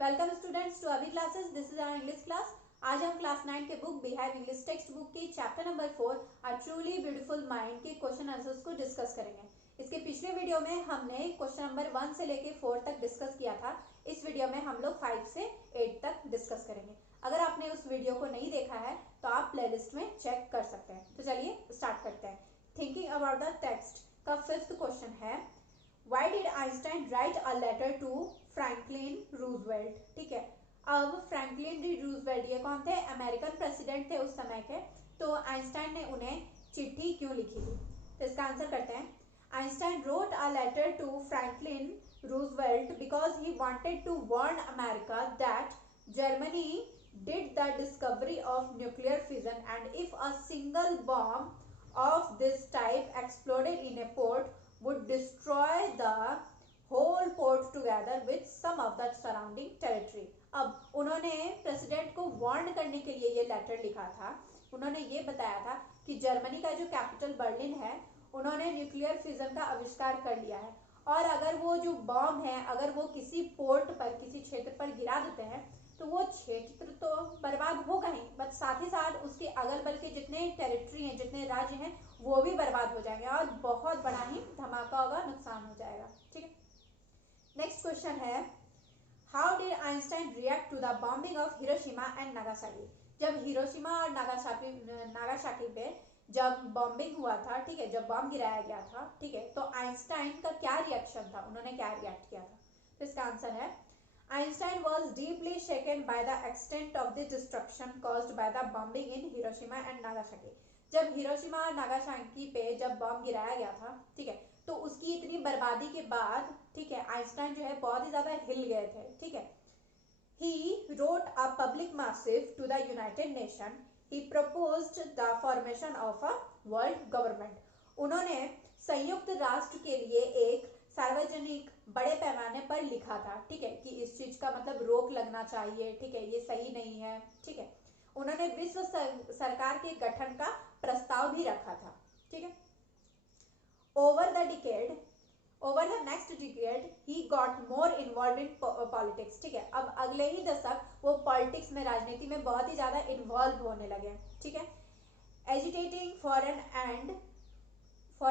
Welcome students to Abhi classes. This is our English class. आज हम class 9 के book Beehive English text book की chapter number 4 a truly beautiful mind के question answers को discuss करेंगे। इसके पिछले वीडियो में हमने क्वेश्चन नंबर 1 से लेके 4 तक डिस्कस किया था। इस वीडियो में हम लोग 5 से 8 तक डिस्कस करेंगे। अगर आपने उस वीडियो को नहीं देखा है तो आप प्लेलिस्ट में चेक कर सकते हैं। तो चलिए स्टार्ट करते हैं। थिंकिंग अबाउट द टेक्स्ट का 5th क्वेश्चन है, Why did Einstein write a letter to Franklin Roosevelt? ठीक है, अब फ्रैंकलिन डी रूजवेल्ट ये कौन थे? अमेरिकन प्रेसिडेंट थे उस समय के। तो आइंस्टाइन ने उन्हें चिट्ठी क्यों लिखी थी? तो इसका आंसर करते हैं। Einstein wrote a letter to Franklin Roosevelt because he wanted to warn America that Germany did the discovery of nuclear fission, and if a single bomb of this type exploded in a port would destroy the whole port together with some of the surrounding territory. अब उन्होंने president को warn करने के लिए ये letter लिखा था। उन्होंने ये बताया था कि जर्मनी का जो कैपिटल बर्लिन है, उन्होंने न्यूक्लियर फिजन का आविष्कार कर लिया है, और अगर वो जो बॉम्ब है अगर वो किसी पोर्ट पर, किसी क्षेत्र पर गिरा देते हैं तो वो क्षेत्र तो बर्बाद होगा ही, बट साथ ही साथ उसके अगल बगल के जितने टेरिटरी हैं, जितने राज्य हैं, वो भी बर्बाद हो जाएंगे और बहुत बड़ा ही धमाका होगा, नुकसान हो जाएगा। ठीक है, नेक्स्ट क्वेश्चन है, how did Einstein react to the bombing of Hiroshima and Nagasaki? जब हिरोशिमा और नागासाकी पे जब बॉम्बिंग हुआ था, ठीक है, जब बॉम्ब गिराया गया था, ठीक है, तो आइंस्टाइन का क्या रिएक्शन था? उन्होंने क्या रिएक्ट किया था? तो इसका आंसर है, Einstein was deeply shaken by the extent of the destruction caused by the bombing in Hiroshima and Nagasaki. जब हिरोशिमा और नागासाकी पे जब बॉम्ब गिराया गया था, ठीक है, तो उसकी इतनी बर्बादी के बाद, ठीक है, आइंस्टाइन जो है बहुत ही ज्यादा हिल गए थे। ठीक है, he wrote a public missive to the United Nations. He proposed the formation of a world government. उन्होंने संयुक्त राष्ट्र के लिए एक सार्वजनिक बड़े पैमाने पर लिखा था, ठीक है, कि इस चीज का मतलब रोक लगना चाहिए, ठीक है, ये सही नहीं है। ठीक है, उन्होंने विश्व सरकार के गठन का प्रस्ताव भी रखा था। ठीक है, over the next decade he got more involve in politics. ठीक है, अब अगले ही दशक वो पॉलिटिक्स में, राजनीति में बहुत ही ज्यादा इन्वॉल्व होने लगे। ठीक है, agitating for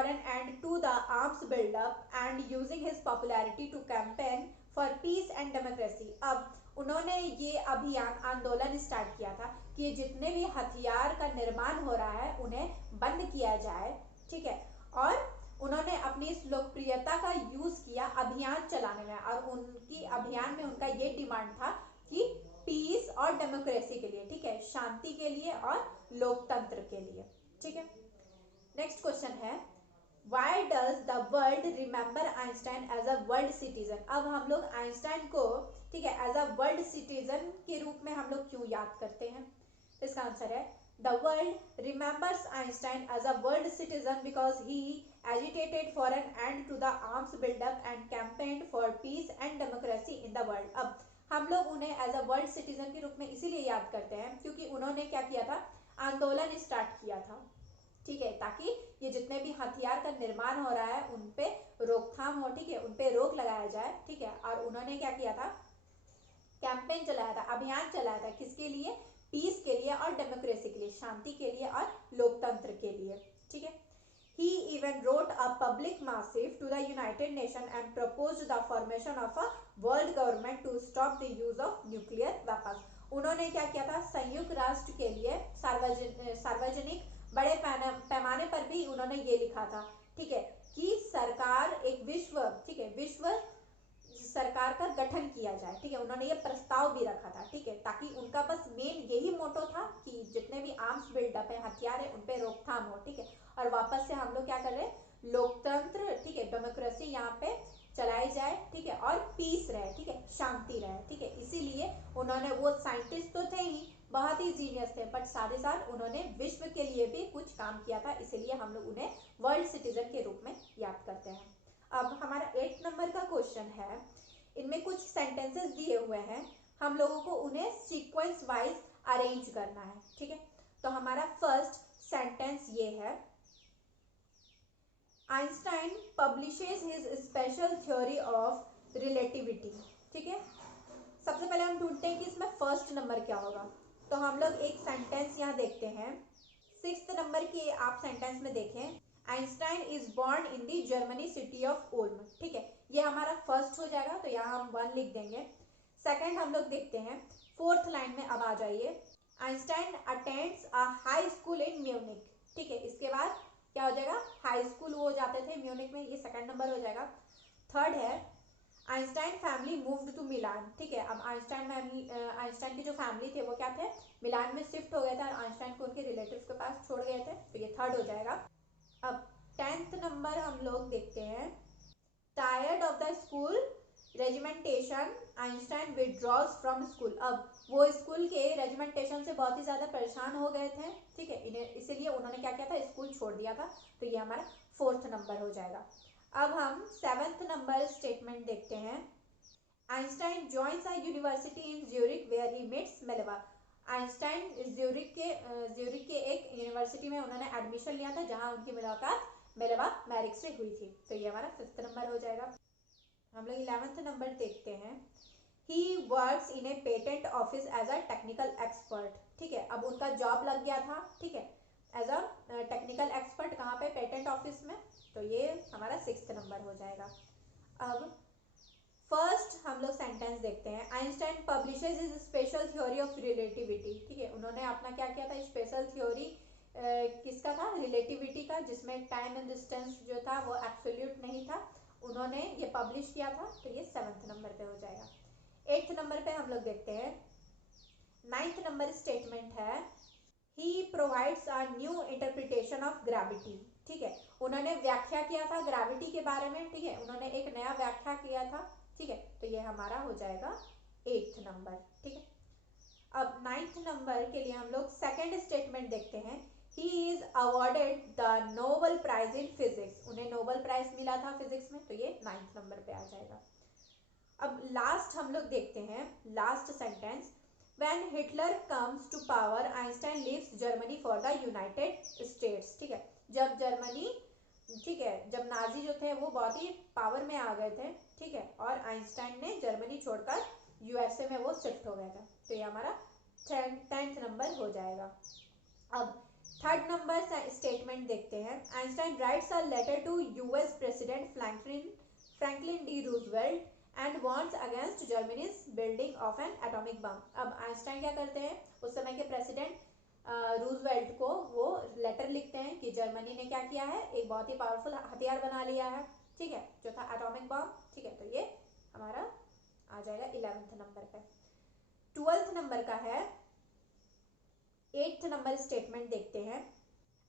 an end to the arms build-up and using his popularity to campaign for peace and democracy. अब उन्होंने ये अभियान, आंदोलन स्टार्ट किया था कि ये जितने भी हथियार का निर्माण हो रहा है उन्हें बंद किया जाए। ठीक है, और उन्होंने अपनी इस लोकप्रियता का यूज किया अभियान चलाने में, और उनकी अभियान में उनका ये डिमांड था कि पीस और डेमोक्रेसी के लिए, ठीक है, शांति के लिए और लोकतंत्र के लिए। ठीक है, नेक्स्ट क्वेश्चन है, Why does the world remember Einstein as a world citizen? अब हम लोग आइंस्टाइन को, ठीक है, as a world citizen के रूप में हम लोग क्यों याद करते हैं? इसका आंसर है, The world remembers Einstein as a world citizen because he agitated for an end to the arms build-up and campaigned for peace and democracy in the world. अब हम लोग उन्हें as a world citizen के रूप में इसीलिए याद करते हैं क्योंकि उन्होंने क्या किया था? आंदोलन स्टार्ट किया था, ठीक है, ताकि ये जितने भी हथियार का निर्माण हो रहा है उन पे रोकथाम हो, ठीक है, उन पे रोक लगाया जाए। ठीक है, और उन्होंने क्या किया था? कैंपेन चलाया था, अभियान चलाया था, किसके लिए? पीस के लिए और डेमोक्रेसी के लिए, शांति के लिए और लोकतंत्र के लिए। ठीक है, he even wrote a public missive to the United Nations and proposed the formation of a world government to stop the use of nuclear weapons. उन्होंने क्या किया था? संयुक्त राष्ट्र के लिए सार्वजनिक बड़े पैमाने पर भी उन्होंने ये लिखा था, ठीक है, कि सरकार एक विश्व, ठीक है, विश्व सरकार का गठन किया जाए। ठीक है, उन्होंने ये प्रस्ताव भी रखा था, ठीक है, ताकि उनका बस मेन यही मोटो था कि जितने भी आर्म्स बिल्डअप है, हथियार है, उन पे रोकथाम हो। ठीक है, और वापस से हम लोग क्या कर रहे हैं? लोकतंत्र, ठीक है, डेमोक्रेसी यहाँ पे चलाई जाए, ठीक है, और पीस रहे, ठीक है, शांति रहे। ठीक है, इसीलिए उन्होंने, वो साइंटिस्ट तो थे ही, बहुत ही जीनियस थे, बट साथ ही साथ उन्होंने विश्व के लिए भी कुछ काम किया था, इसीलिए हम लोग उन्हें वर्ल्ड सिटीजन के रूप में याद करते हैं। अब हमारा 8 नंबर का क्वेश्चन है, इनमें कुछ सेंटेंसेस दिए हुए हैं, हम लोगों को उन्हें सीक्वेंस वाइज अरेंज करना है। ठीक है, तो हमारा फर्स्ट सेंटेंस ये है, Einstein publishes his special theory of relativity. ठीक है, सबसे पहले हम ढूंढते हैं कि इसमें फर्स्ट नंबर क्या होगा। तो हम लोग एक सेंटेंस यहाँ देखते हैं। 6th नंबर की आप सेंटेंस में देखें, Einstein is born in the Germany city of Uloom. ठीक है, ये हमारा फर्स्ट हो जाएगा, तो यहाँ हम 1 लिख देंगे। सेकंड हम लोग देखते हैं 4th लाइन में, अब आ जाइए, Einstein attends a high school in Munich. ठीक है, इसके बाद क्या हो जाएगा, हाई स्कूल वो जाते थे म्यूनिक में, ये सेकंड नंबर हो जाएगा। थर्ड है Einstein family moved to Milan. ठीक है, अब आइंस्टाइन की जो फैमिली थे वो क्या थे, मिलान में शिफ्ट हो गए थे और आइंस्टाइन को उनके रिलेटिव्स के पास छोड़ गए थे, तो ये थर्ड हो जाएगा। अब 10th नंबर हम लोग देखते हैं, tired of the school regimentation Einstein withdraws from school. अब वो स्कूल के रेजिमेंटेशन से बहुत ही ज्यादा परेशान हो गए थे। ठीक है, इन्हें इसीलिए उन्होंने क्या किया था, स्कूल छोड़ दिया था, तो ये हमारा 4th नंबर हो जाएगा। अब हम 7th नंबर स्टेटमेंट देखते हैं, Einstein joins a university in Zurich where he meets Mileva. Einstein Zurich के एक यूनिवर्सिटी में उन्होंने एडमिशन लिया था, जहां उनकी मुलाकात मेलेवा मैरिक से हुई थी, तो ये हमारा 5th नंबर हो जाएगा। हम लोग 11th नंबर देखते हैं, he works in a patent office as a technical expert. ठीक है, अब उनका जॉब लग गया था, ठीक है, एज अ टेक्निकल एक्सपर्ट, कहाँ पे, पेटेंट ऑफिस में, तो ये हमारा 6th नंबर हो जाएगा। अब फर्स्ट हम लोग सेंटेंस देखते हैं, Einstein publishes his special theory of relativity. ठीक है, उन्होंने अपना क्या किया था, स्पेशल थ्योरी किसका था, रिलेटिविटी का, जिसमें टाइम एंड डिस्टेंस जो था वो एब्सोल्यूट नहीं था, उन्होंने ये पब्लिश किया था, तो ये 7th नंबर पे हो जाएगा। 8th नंबर पे हम लोग देखते हैं, 9th नंबर स्टेटमेंट है, he provides a new interpretation of gravity. ठीक है, उन्होंने व्याख्या किया था ग्रेविटी के बारे में। ठीक है, उन्होंने एक नया व्याख्या किया था। ठीक है, तो ये हमारा हो जाएगा 8th नंबर। ठीक है, अब 9th नंबर के लिए हम लोग सेकंड स्टेटमेंट देखते हैं, he is awarded the Nobel Prize in Physics। उन्हें नोबेल प्राइज मिला था फिजिक्स में, तो ये 9th नंबर पे आ जाएगा। अब लास्ट हम लोग देखते हैं, last sentence, when Hitler comes to power Einstein leaves Germany for the United States। ठीक है, जब जर्मनी, ठीक है, जब नाजी जो थे वो बहुत ही पावर में आ गए थे, ठीक है, और आइंस्टाइन ने जर्मनी छोड़कर यूएसए में वो शिफ्ट हो गया था, तो ये हमारा 10th नंबर हो जाएगा। अब 3rd नंबर स्टेटमेंट देखते हैं, Einstein writes a letter to US president Franklin D Roosevelt and warns against Germany's building of an atomic bomb. अब आइंस्टाइन क्या करते हैं, उस समय के प्रेसिडेंट रूजवेल्ट को वो लेटर लिखते हैं कि जर्मनी ने क्या किया है, एक बहुत ही पावरफुल हथियार बना लिया है, ठीक है, जो था एटॉमिक बम। ठीक है, तो ये हमारा आ जाएगा 11th नंबर पे। 12th नंबर का है, 8th नंबर स्टेटमेंट देखते हैं,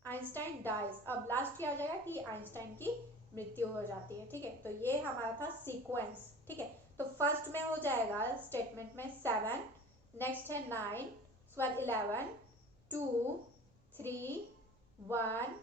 आइंस्टाइन डाइज। अब लास्ट क्या हो जाएगा कि आइंस्टाइन की मृत्यु हो जाती है। ठीक है, तो ये हमारा था सीक्वेंस। ठीक है, तो फर्स्ट में हो जाएगा स्टेटमेंट में 7, नेक्स्ट है 9, उसके बाद 11, 2, 3, 1,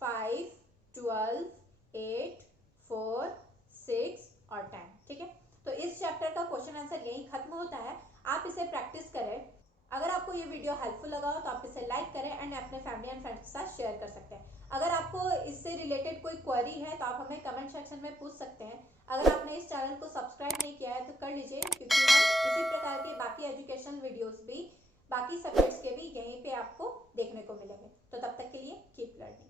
5, 12, 8, 4, 6 और 10। ठीक है, तो इस चैप्टर का क्वेश्चन आंसर यही खत्म होता है। आप इसे प्रैक्टिस करें। अगर आपको ये वीडियो हेल्पफुल लगा हो तो आप इसे लाइक करें एंड अपने फैमिली एंड फ्रेंड्स के साथ शेयर कर सकते हैं। अगर आपको इससे रिलेटेड कोई क्वेरी है तो आप हमें कमेंट सेक्शन में पूछ सकते हैं। अगर आपने इस चैनल को सब्सक्राइब नहीं किया है तो कर लीजिए, क्योंकि हम इसी प्रकार के बाकी एजुकेशन वीडियोस भी बाकी सब्जेक्ट्स के भी यहीं पे आपको देखने को मिलेंगे। तो तब तक के लिए कीप लर्निंग।